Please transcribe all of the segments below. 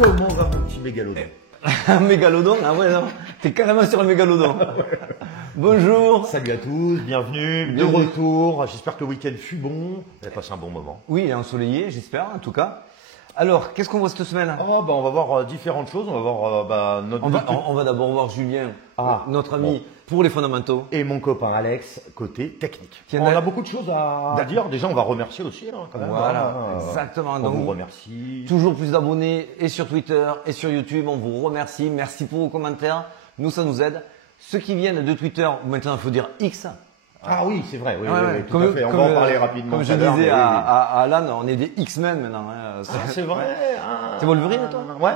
Comment va mon petit mégalodon? Un mégalodon? Ah ouais, non, t'es carrément sur un mégalodon. Bonjour. Salut à tous, bienvenue, de retour. J'espère que le week-end fut bon. Vous avez passé un bon moment. Oui, et ensoleillé, j'espère, en tout cas. Alors, qu'est-ce qu'on voit cette semaine? Oh, bah, on va voir différentes choses. On va voir notre... On va d'abord voir Julien, notre ami pour les fondamentaux. Et mon copain Alex, côté technique. Qui On a beaucoup de choses à dire. Déjà, on va remercier aussi, hein, quand même. Voilà, exactement. On Donc, vous remercie. Toujours plus d'abonnés et sur Twitter et sur YouTube. On vous remercie. Merci pour vos commentaires. Nous, ça nous aide. Ceux qui viennent de Twitter, maintenant, il faut dire X. Ah oui, c'est vrai, oui, Ouais, oui, tout à fait. On va en parler rapidement. Comme je disais à Alan, on est des X-Men maintenant. Hein. C'est vrai. T'es Wolverine, toi? Ouais,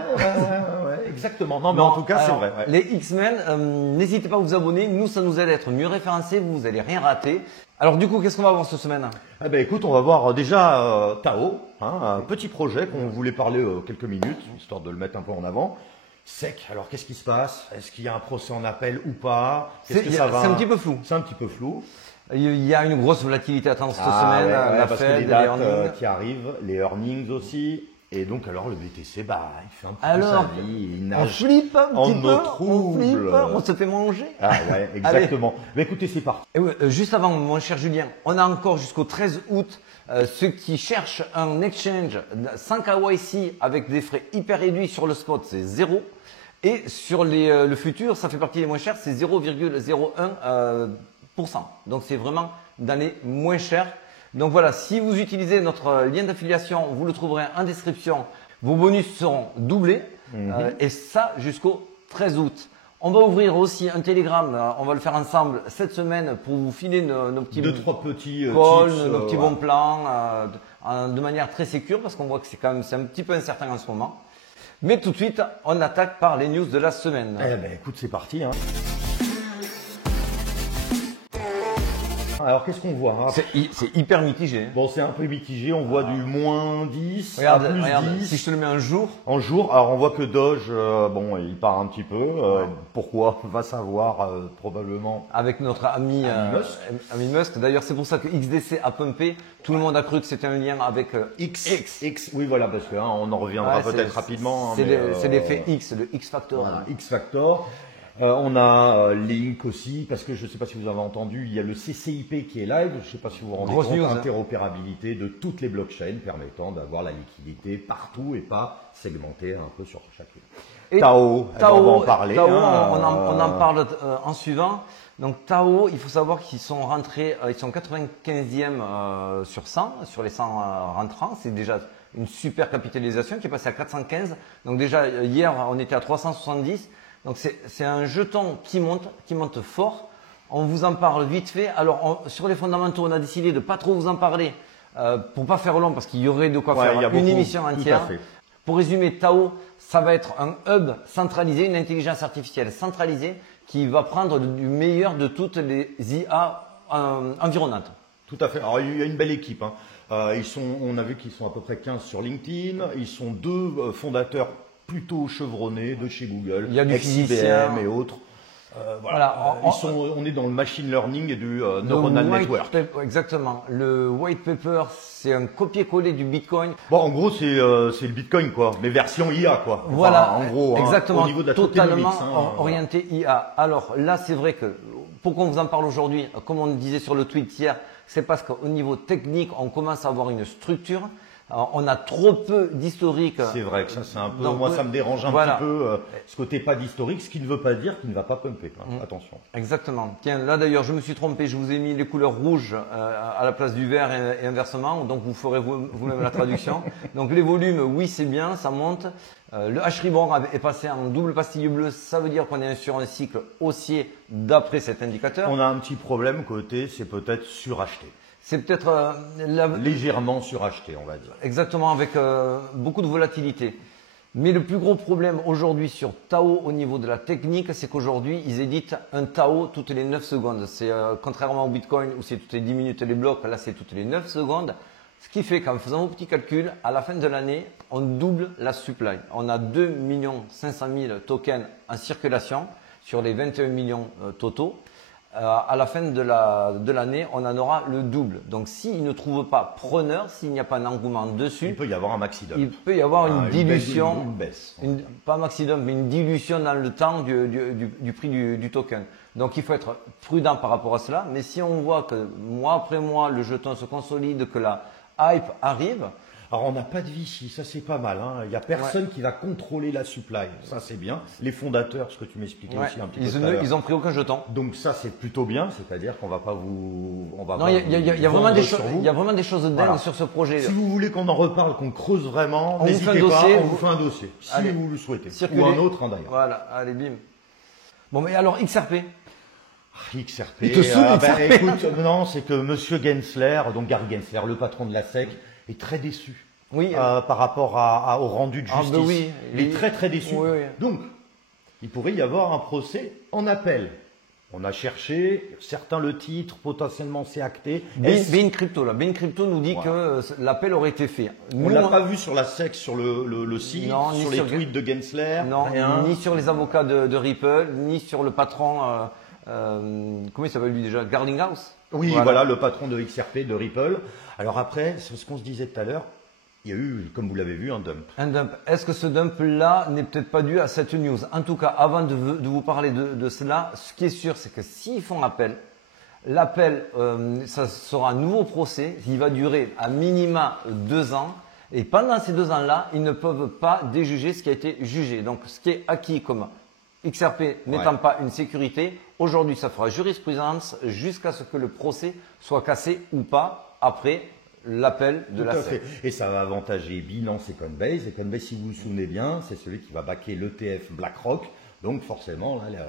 exactement. Non, mais en tout cas, c'est vrai. Ouais. Les X-Men, n'hésitez pas à vous abonner. Nous, ça nous aide à être mieux référencés. Vous allez rien rater. Alors du coup, qu'est-ce qu'on va voir cette semaine? Eh ben, écoute, on va voir déjà Tao, un petit projet qu'on voulait parler quelques minutes, histoire de le mettre un peu en avant. Sec. Alors, qu'est-ce qui se passe? Est-ce qu'il y a un procès en appel ou pas? C'est un petit peu flou. C'est un petit peu flou. Il y a une grosse volatilité à attendre cette semaine. La parce Fed, que les dates qui arrivent, les earnings aussi. Et donc, alors, le BTC, il fait un petit peu sa vie. Il nage on flippe un petit peu, on flippe, on se fait manger. Ah ouais, exactement. Mais écoutez, c'est parti. Et juste avant, mon cher Julien, on a encore jusqu'au 13 août ceux qui cherchent un exchange sans KYC avec des frais hyper réduits sur le spot, c'est 0. Et sur le futur, ça fait partie des moins chers, c'est 0,01%. Donc c'est vraiment dans les moins chers. Donc voilà, si vous utilisez notre lien d'affiliation, vous le trouverez en description. Vos bonus seront doublés et ça jusqu'au 13 août. On va ouvrir aussi un Telegram, on va le faire ensemble cette semaine pour vous filer nos petits trois petits calls, tips, nos petits bons plans de manière très sécure parce qu'on voit que c'est un petit peu incertain en ce moment. Mais tout de suite, on attaque par les news de la semaine. Eh ben, écoute, c'est parti. Hein. Alors, qu'est-ce qu'on voit hein? C'est hyper mitigé. Bon, c'est un peu mitigé. On voit du moins 10 regarde, à plus regarde, 10. Si je te le mets un jour. En jour, alors on voit que Doge, il part un petit peu. Pourquoi? Va savoir probablement. Avec notre ami Musk. D'ailleurs, c'est pour ça que XDC a pumpé. Tout le monde a cru que c'était un lien avec X. Oui, voilà, parce que on en reviendra peut-être rapidement. C'est l'effet X, le X Factor. Voilà, X Factor. On a Link aussi, parce que je ne sais pas si vous avez entendu, il y a le CCIP qui est live. Je ne sais pas si vous vous rendez compte, interopérabilité de toutes les blockchains permettant d'avoir la liquidité partout et pas segmentée un peu sur chacune. Et Tao, on va en parler. Tao, on en parle en suivant. Donc Tao, il faut savoir qu'ils sont rentrés, ils sont 95e sur 100, sur les 100 rentrants. C'est déjà une super capitalisation qui est passée à 415. Donc déjà hier, on était à 370. Donc c'est un jeton qui monte fort. On vous en parle vite fait. Alors sur les fondamentaux, on a décidé de pas trop vous en parler pour pas faire long parce qu'il y aurait de quoi faire une émission entière. Pour résumer, Tao, ça va être un hub centralisé, une intelligence artificielle centralisée qui va prendre du meilleur de toutes les IA environnantes. Tout à fait. Alors il y a une belle équipe. Hein. On a vu qu'ils sont à peu près 15 sur LinkedIn. Ils sont 2 fondateurs plutôt chevronnés de chez Google, il y a du IBM et autres. Voilà. On est dans le machine learning et du neuronal network. Exactement. Le white paper, c'est un copier-coller du Bitcoin. Bon, en gros, c'est le Bitcoin, quoi, mais version IA, quoi. Enfin, voilà. En gros, exactement. Au niveau de la totalement orienté IA. Alors là, c'est vrai que pourquoi on vous en parle aujourd'hui, comme on disait sur le tweet hier, c'est parce qu'au niveau technique, on commence à avoir une structure. Alors, on a trop peu d'historique. C'est vrai que ça, c'est un peu. Moi, ça me dérange un petit peu ce côté pas d'historique, ce qui ne veut pas dire qu'il ne va pas pumper. Attention. Exactement. Tiens, là d'ailleurs, je me suis trompé. Je vous ai mis les couleurs rouges à la place du vert et inversement. Donc, vous ferez vous-même la traduction. Donc, les volumes, oui, c'est bien, ça monte. Le H-Ribon est passé en double pastille bleue. Ça veut dire qu'on est sur un cycle haussier d'après cet indicateur. On a un petit problème côté, c'est peut-être suracheté. C'est peut-être légèrement suracheté, on va dire. Exactement, avec beaucoup de volatilité. Mais le plus gros problème aujourd'hui sur Tao au niveau de la technique, c'est qu'aujourd'hui, ils éditent un Tao toutes les 9 secondes. C'est contrairement au Bitcoin où c'est toutes les 10 minutes les blocs, là c'est toutes les 9 secondes. Ce qui fait qu'en faisant vos petits calculs, à la fin de l'année, on double la supply. On a 2 500 000 tokens en circulation sur les 21 millions totaux. à la fin de l'année, on en aura le double. Donc, s'ils ne trouvent pas preneur, s'il n'y a pas d'engouement dessus, il peut y avoir un maxi dump. Il peut y avoir une dilution, une baisse. Pas maxi dump, mais une dilution dans le temps du prix du token. Donc, il faut être prudent par rapport à cela. Mais si on voit que mois après mois, le jeton se consolide, que la hype arrive. Alors, on n'a pas de Vichy, ça c'est pas mal. Hein. Il n'y a personne qui va contrôler la supply. Ça c'est bien. Les fondateurs, ce que tu m'expliquais aussi un petit peu tout à l'heure. Ils ont pris aucun jeton. Donc ça c'est plutôt bien, c'est-à-dire qu'on va pas vous... Non, il y a vraiment des choses, il y a vraiment des choses dingues sur ce projet. Si vous voulez qu'on en reparle, qu'on creuse vraiment, n'hésitez pas, on vous fait un dossier. Si vous le souhaitez. Circulez. Ou un autre d'ailleurs. Voilà, allez bim. Bon, mais alors XRP. XRP. Il te saoule, XRP. Écoute, non, c'est que Monsieur Gensler, donc Gary Gensler, le patron de la SEC, est très déçu. Oui. Par rapport au rendu de justice. Oui, il est très très déçu. Oui. Donc, il pourrait y avoir un procès en appel. On a cherché, certains le titrent, potentiellement c'est acté. Bain Crypto, là. Bain Crypto nous dit que l'appel aurait été fait. On ne l'a pas vu sur la SEC, sur le site, non, sur les tweets de Gensler. Non, rien. Ni sur les avocats de Ripple, ni sur le patron, comment il s'appelle lui déjà, Garlinghouse. Oui, voilà, le patron de XRP, de Ripple. Alors après, c'est ce qu'on se disait tout à l'heure. Il y a eu, comme vous l'avez vu, un dump. Un dump. Est-ce que ce dump-là n'est peut-être pas dû à cette news? En tout cas, avant de vous parler de cela, ce qui est sûr, c'est que s'ils font appel, l'appel, ça sera un nouveau procès. Il va durer à minima 2 ans. Et pendant ces 2 ans-là, ils ne peuvent pas déjuger ce qui a été jugé. Donc, ce qui est acquis comme XRP n'étant pas une sécurité, aujourd'hui, ça fera jurisprudence jusqu'à ce que le procès soit cassé ou pas après l'appel de la SEC. Et ça va avantager Binance et Coinbase. Et Coinbase, si vous vous souvenez bien, c'est celui qui va backer l'ETF BlackRock. Donc forcément, là,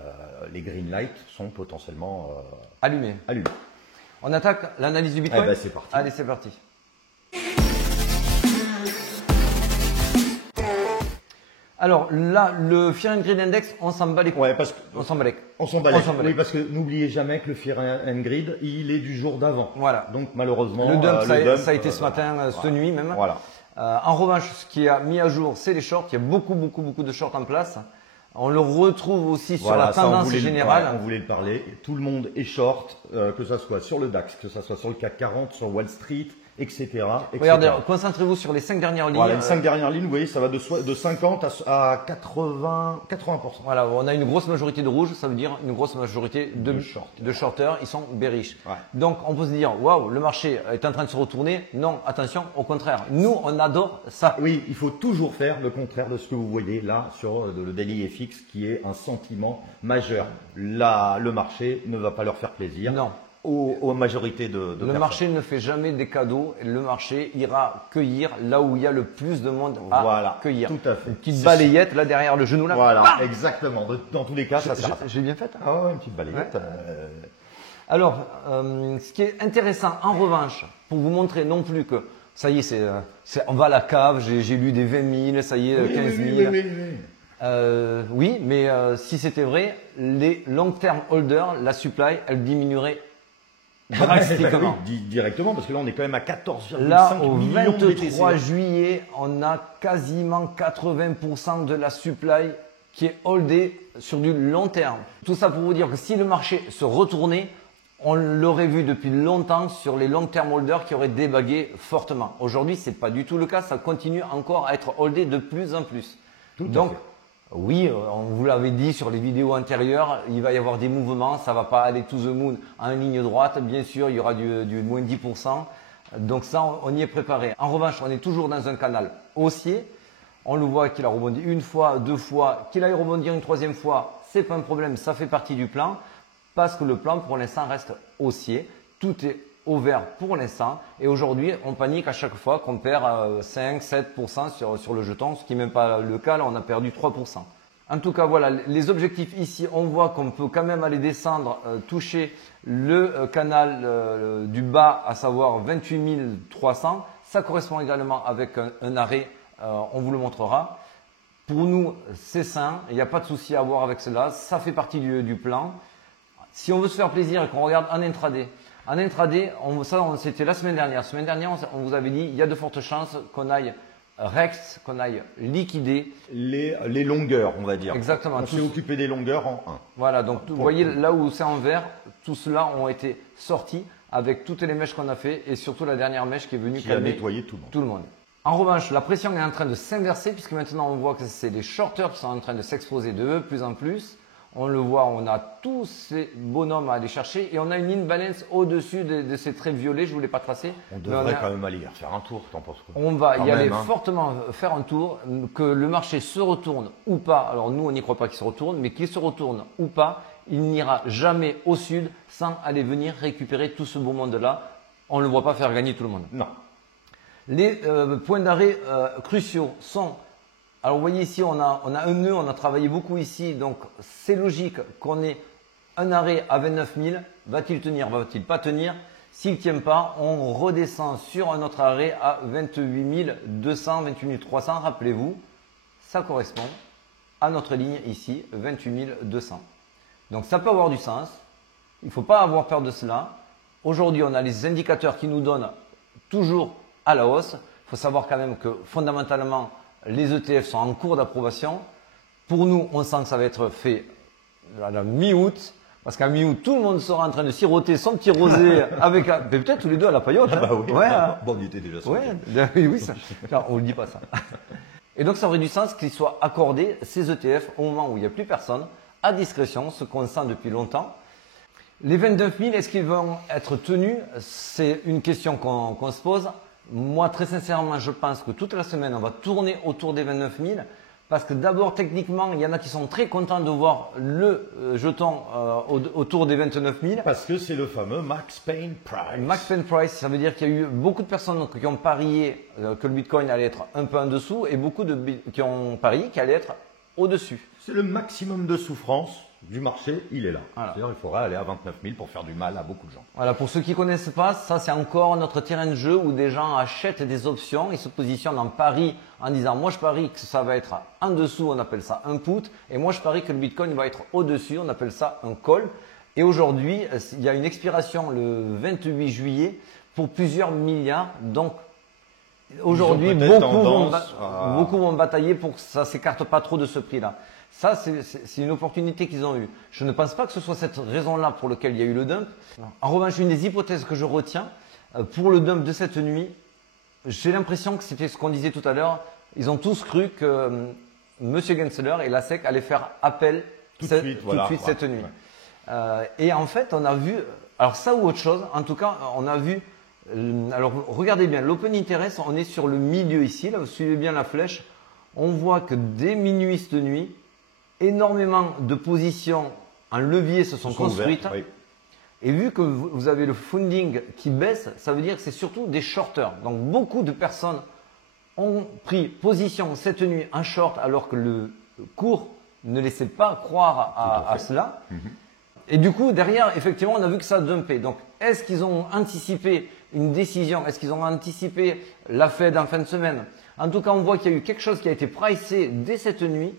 les green lights sont potentiellement allumés. On attaque l'analyse du Bitcoin. Eh ben, c'est parti. Allez, c'est parti. Alors là, le Fear and Greed Index, on s'en bat les couilles. Ouais, parce que on s'en bat les couilles. On s'en bat les couilles. Oui, parce que n'oubliez jamais que le Fear and Greed, il est du jour d'avant. Voilà. Donc malheureusement, le dump, ça a été ce matin, cette nuit même. Voilà. En revanche, ce qui a mis à jour, c'est les shorts. Il y a beaucoup de shorts en place. On le retrouve aussi sur la tendance générale. On voulait le parler. Tout le monde est short, que ça soit sur le DAX, que ça soit sur le CAC 40, sur Wall Street, etc. Regardez, concentrez-vous sur les 5 dernières lignes. Voilà, les 5 dernières lignes, vous voyez, ça va de 50 à 80%. Voilà, on a une grosse majorité de rouge, ça veut dire une grosse majorité de shorters, ils sont bearish. Ouais. Donc on peut se dire, waouh, le marché est en train de se retourner. Non, attention, au contraire, nous on adore ça. Oui, il faut toujours faire le contraire de ce que vous voyez là sur le Daily FX, qui est un sentiment majeur. Là, le marché ne va pas leur faire plaisir. Non. Aux majorités de personnes. Le marché ne fait jamais des cadeaux. Le marché ira cueillir là où il y a le plus de monde à cueillir. Tout à fait. Une petite balayette là derrière le genou là. Voilà, exactement. Dans tous les cas, ça sert. J'ai bien fait. Ah ouais, une petite balayette. Ouais. Alors, ce qui est intéressant en revanche, pour vous montrer non plus que ça y est, on va à la cave, j'ai lu des 20 000, ça y est, 15 000. Oui, mais si c'était vrai, les long-term holders, la supply, elle diminuerait drastiquement. Oui, directement, parce que là, on est quand même à 14,5 millions. Là, au millions 23 juillet, on a quasiment 80% de la supply qui est holdée sur du long terme. Tout ça pour vous dire que si le marché se retournait, on l'aurait vu depuis longtemps sur les long-term holders qui auraient débagué fortement. Aujourd'hui, ce n'est pas du tout le cas. Ça continue encore à être holdé de plus en plus. Donc, oui, on vous l'avait dit sur les vidéos antérieures, il va y avoir des mouvements, ça ne va pas aller to the moon en ligne droite, bien sûr, il y aura du moins 10%, donc ça, on y est préparé. En revanche, on est toujours dans un canal haussier, on le voit qu'il a rebondi une fois, 2 fois, qu'il aille rebondir une 3e fois, c'est pas un problème, ça fait partie du plan, parce que le plan pour l'instant reste haussier, tout est au vert pour l'instant et aujourd'hui on panique à chaque fois qu'on perd 5-7% sur le jeton, ce qui n'est même pas le cas, là on a perdu 3%. En tout cas voilà, les objectifs ici, on voit qu'on peut quand même aller descendre, toucher le canal du bas, à savoir 28 300, ça correspond également avec un arrêt, on vous le montrera. Pour nous c'est sain, il n'y a pas de souci à avoir avec cela, ça fait partie du plan. Si on veut se faire plaisir et qu'on regarde en intraday, c'était la semaine dernière. Semaine dernière, on vous avait dit il y a de fortes chances qu'on aille Rex qu'on aille liquider les longueurs, on va dire. Exactement. On s'est occupé des longueurs en 1. Voilà, donc vous voyez là où c'est en vert, tout cela ont été sortis avec toutes les mèches qu'on a fait et surtout la dernière mèche qui est venue calmer nettoyer tout le monde. En revanche, la pression est en train de s'inverser puisque maintenant on voit que c'est les shorters qui sont en train de s'exposer de plus en plus. On le voit, on a tous ces bonhommes à aller chercher et on a une imbalance au-dessus de ces traits violets, je ne voulais pas tracer. On devrait quand même aller y refaire un tour, t'en penses quoi? On va y aller fortement faire un tour, que le marché se retourne ou pas. Alors nous, on n'y croit pas qu'il se retourne, mais qu'il se retourne ou pas, il n'ira jamais au sud sans aller venir récupérer tout ce beau monde-là. On ne le voit pas faire gagner tout le monde. Non. Les points d'arrêt cruciaux sont... Alors vous voyez ici, on a un nœud, on a travaillé beaucoup ici, donc c'est logique qu'on ait un arrêt à 29 000. Va-t-il tenir, va-t-il pas tenir? S'il ne tient pas, on redescend sur un autre arrêt à 28 200, 28 300. Rappelez-vous, ça correspond à notre ligne ici, 28 200. Donc ça peut avoir du sens, il ne faut pas avoir peur de cela. Aujourd'hui, on a les indicateurs qui nous donnent toujours à la hausse. Il faut savoir quand même que fondamentalement, les ETF sont en cours d'approbation. Pour nous, on sent que ça va être fait à la mi-août. Parce qu'à mi-août, tout le monde sera en train de siroter son petit rosé avec peut-être tous les deux à la paillote. Ah bah oui. Ouais, bon, il était déjà sorti. Ouais, oui, ça. Non, on ne le dit pas ça. Et donc, ça aurait du sens qu'ils soient accordés, ces ETF, au moment où il n'y a plus personne, à discrétion, ce qu'on sent depuis longtemps. Les 29 000, est-ce qu'ils vont être tenus? C'est une question qu'on se pose. Moi, très sincèrement, je pense que toute la semaine, on va tourner autour des 29 000 parce que d'abord, techniquement, il y en a qui sont très contents de voir le jeton autour des 29 000. Parce que c'est le fameux Max Payne Price. Max Payne Price, ça veut dire qu'il y a eu beaucoup de personnes qui ont parié que le Bitcoin allait être un peu en dessous et beaucoup qui ont parié qu'il allait être au-dessus. C'est le maximum de souffrance du marché, il est là. Voilà. C'est-à-dire qu'il faudra aller à 29 000 pour faire du mal à beaucoup de gens. Voilà, pour ceux qui ne connaissent pas, ça c'est encore notre terrain de jeu où des gens achètent des options, ils se positionnent en pari en disant moi je parie que ça va être en dessous, on appelle ça un put, et moi je parie que le Bitcoin va être au-dessus, on appelle ça un call. Et aujourd'hui, il y a une expiration le 28 juillet pour plusieurs milliards, donc aujourd'hui beaucoup vont batailler pour que ça ne s'écarte pas trop de ce prix-là. Ça, c'est une opportunité qu'ils ont eue. Je ne pense pas que ce soit cette raison-là pour laquelle il y a eu le dump. En revanche, une des hypothèses que je retiens pour le dump de cette nuit, j'ai l'impression que c'était ce qu'on disait tout à l'heure. Ils ont tous cru que M. Gensler et la SEC allaient faire appel tout de suite cette nuit. Ouais. Et en fait, on a vu, alors ça ou autre chose, en tout cas, on a vu, alors regardez bien, l'open interest, on est sur le milieu ici, là, vous suivez bien la flèche, on voit que dès minuit cette nuit, énormément de positions en levier se sont construites. Oui. Et vu que vous avez le funding qui baisse, ça veut dire que c'est surtout des shorters. Donc beaucoup de personnes ont pris position cette nuit en short alors que le cours ne laissait pas croire à cela. Et du coup, derrière, effectivement, on a vu que ça a dumpé. Donc, est-ce qu'ils ont anticipé une décision? Est-ce qu'ils ont anticipé la Fed en fin de semaine? En tout cas, on voit qu'il y a eu quelque chose qui a été pricé dès cette nuit.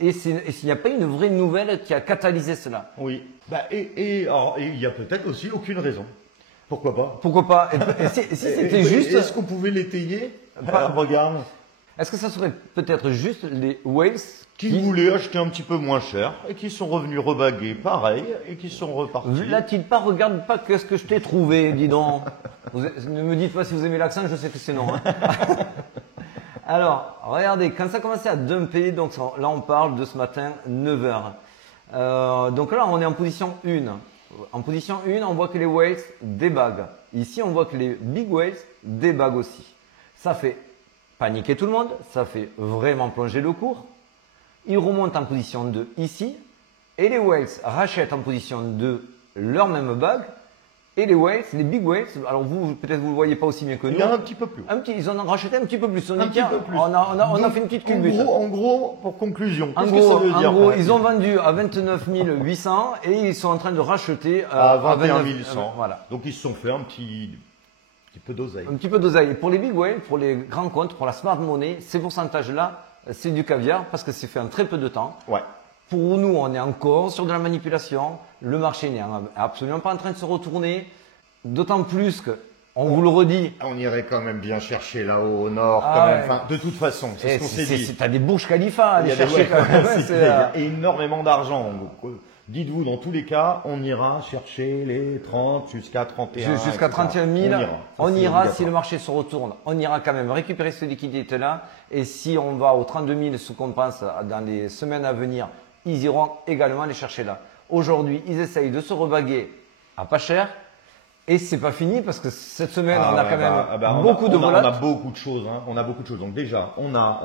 Et s'il n'y a pas une vraie nouvelle qui a catalysé cela. Oui. Et il n'y a peut-être aussi aucune raison. Pourquoi pas? Pourquoi pas? Et si c'était juste... Est-ce qu'on pouvait l'étayer? Regarde. Est-ce que ça serait peut-être juste les whales qui voulaient acheter un petit peu moins cher et qui sont revenus rebaguer pareil et qui sont repartis? Là-t-il pas, regarde pas qu'est-ce que je t'ai trouvé, dis donc. Ne me dites pas si vous aimez l'accent, je sais que c'est non. Hein. Alors, regardez, quand ça commençait à dumper, donc là on parle de ce matin 9h. Donc là on est en position 1. En position 1, on voit que les whales débaguent. Ici on voit que les big whales débaguent aussi. Ça fait paniquer tout le monde, ça fait vraiment plonger le cours. Ils remontent en position 2 ici. Et les whales rachètent en position 2 leur même bague. Et les whales, les big whales, alors vous, peut-être vous ne le voyez pas aussi bien que nous. Il y a un petit peu plus. Ils en ont racheté un petit peu plus. On a fait une petite culbute. En gros, pour conclusion, qu'est-ce que ça veut dire? En gros, ils ont vendu à 29 800 et ils sont en train de racheter à 21 100. Voilà. Donc ils se sont fait un petit peu d'oseille. Un petit peu d'oseille. Et pour les big whales, pour les grands comptes, pour la smart money, ces pourcentages-là, c'est du caviar parce que c'est fait en très peu de temps. Ouais. Pour nous, on est encore sur de la manipulation. Le marché n'est absolument pas en train de se retourner. D'autant plus que On vous le redit. On irait quand même bien chercher là-haut au nord, quand même. Enfin, de toute façon, c'est ce qu'on s'est dit. T'as des Burj Khalifa à aller chercher quand même. Il y a énormément d'argent. Dites-vous, dans tous les cas, on ira chercher les 30 jusqu'à 31. Jusqu'à 31 000. On ira si le marché se retourne. On ira quand même récupérer cette liquidité-là. Et si on va aux 32 000, ce qu'on pense dans les semaines à venir, ils iront également les chercher là. Aujourd'hui, ils essayent de se rebaguer à pas cher. Et c'est pas fini parce que cette semaine, on a quand même beaucoup de volats. On a beaucoup de choses. Hein. On a beaucoup de choses. Donc déjà, on a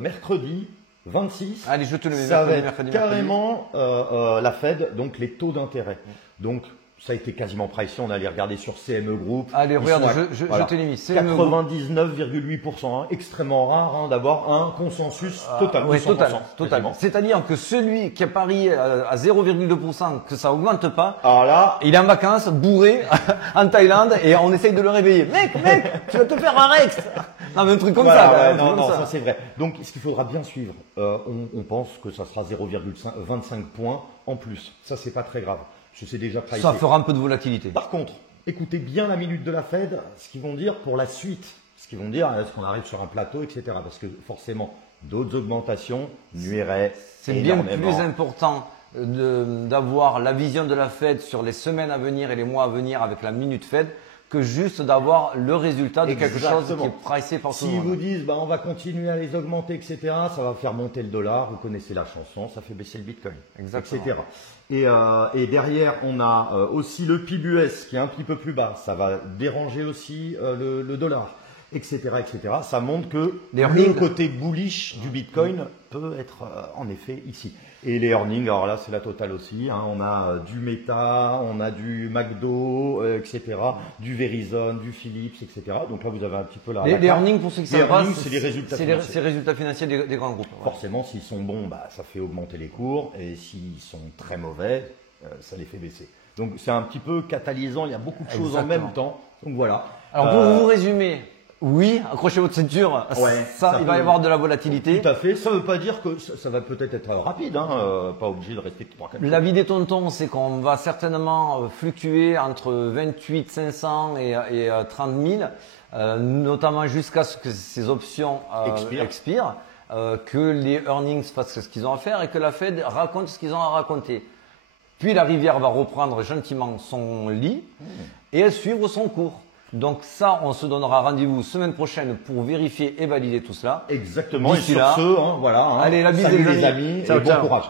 mercredi 26. Allez, je te le mets. Ça va être carrément la Fed, donc les taux d'intérêt. Donc ça a été quasiment pricé. On allait regarder sur CME Group. Allez, regarde, je te l'ai mis. 99,8%. Hein, extrêmement rare hein, d'avoir un consensus total. Oui, totalement. C'est-à-dire que celui qui a parié à 0,2% que ça augmente pas, là, il est en vacances, bourré, en Thaïlande, et on essaye de le réveiller. Mec, tu vas te faire un Rex. Non, mais un truc comme ça. Non, ça c'est vrai. Donc, ce qu'il faudra bien suivre, on pense que ça sera 0,25 points en plus. Ça, c'est pas très grave. Je sais déjà pricé. Ça fera un peu de volatilité. Par contre, écoutez bien la minute de la Fed, ce qu'ils vont dire pour la suite. Ce qu'ils vont dire, est-ce qu'on arrive sur un plateau, etc. Parce que forcément, d'autres augmentations nuiraient énormément. C'est bien plus important d'avoir la vision de la Fed sur les semaines à venir et les mois à venir avec la minute Fed que juste d'avoir le résultat de quelque chose qui est pricé par tout le monde. Si vous disent on va continuer à les augmenter, etc., ça va faire monter le dollar, vous connaissez la chanson, ça fait baisser le Bitcoin, exactement. etc. Et derrière, on a aussi le PIB-US qui est un petit peu plus bas, ça va déranger aussi le dollar, etc., etc. Ça montre que le côté bullish du Bitcoin peut être en effet ici. Et les earnings, alors là c'est la totale aussi, hein. On a du Meta, on a du McDo, etc., du Verizon, du Philips, etc. Donc là vous avez un petit peu les earnings pour ceux qui savent pas, c'est les résultats financiers. C'est les résultats financiers des grands groupes. Forcément, s'ils sont bons, ça fait augmenter les cours, et s'ils sont très mauvais, ça les fait baisser. Donc c'est un petit peu catalysant, il y a beaucoup de choses en même temps. Donc voilà. Alors pour vous résumer. Oui, accrochez votre ceinture. Ça il va y avoir de la volatilité. Tout à fait. Ça ne veut pas dire que ça va peut-être être rapide, hein, pas obligé de rester 3-4 jours. La vie des tontons, c'est qu'on va certainement fluctuer entre 28 500 et 30 000, notamment jusqu'à ce que ces options expirent, que les earnings fassent ce qu'ils ont à faire et que la Fed raconte ce qu'ils ont à raconter. Puis la rivière va reprendre gentiment son lit et suivre son cours. Donc ça, on se donnera rendez-vous semaine prochaine pour vérifier et valider tout cela. Exactement. Et sur ce, voilà. Allez, la bise les amis, ciao, et bon courage.